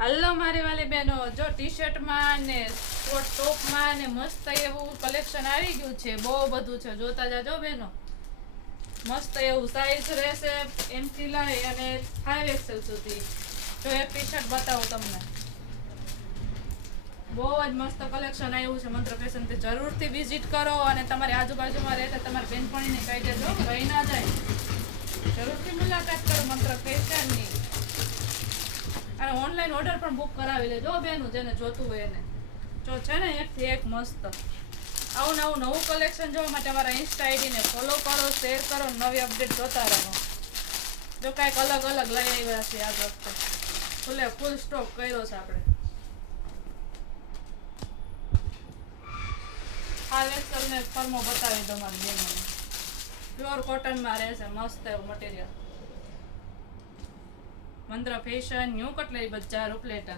Hello મારી વાલી બહેનો, જો ટી શર્ટમાં ને શોર્ટ ટોપમાં ને મસ્ત એવું કલેક્શન આવી ગયું છે. બહુ બધું છે, જોતા જાજો બહેનો. મસ્ત એવું સાઈઝ રહેશે M થી લઈ અને 5XL સુધી. જો એક ટી શર્ટ બતાવું તમને. બહુ જ મસ્ત કલેક્શન આવ્યું છે મંત્ર ફેશન થી. જરૂરથી વિઝિટ કરો અને તમારી આજુબાજુમાં રહેતા તમારી બેનપણીને કહી દેજો, રહી ના જાય. જરૂરથી મુલાકાત કરો મંત્ર ફેશનની. અને ઓનલાઈન ઓર્ડર પણ બુક કરાવી લેજો બેનું, જેને જોતું હોય એને. જો છે ને એકથી એક મસ્ત. આવું નવું કલેક્શન જોવા માટે અમારા ઇન્સ્ટા આઈડીને ફોલો કરો, શેર કરો, નવી અપડેટ જોતા રહો. જો કાંઈક અલગ અલગ લઈ આવ્યા છે આ વખતે. ફૂલ સ્ટોક કર્યો છે આપણે. હાલ એક્સેલને ફર્મો બતાવી દો મારી બેનોને. પ્યોર કોટનમાં રહેશે, મસ્ત એવું મટીરિયલ. મંત્ર ફેશન, ન્યૂ કટલેરી બજાર, ઉપલેટા.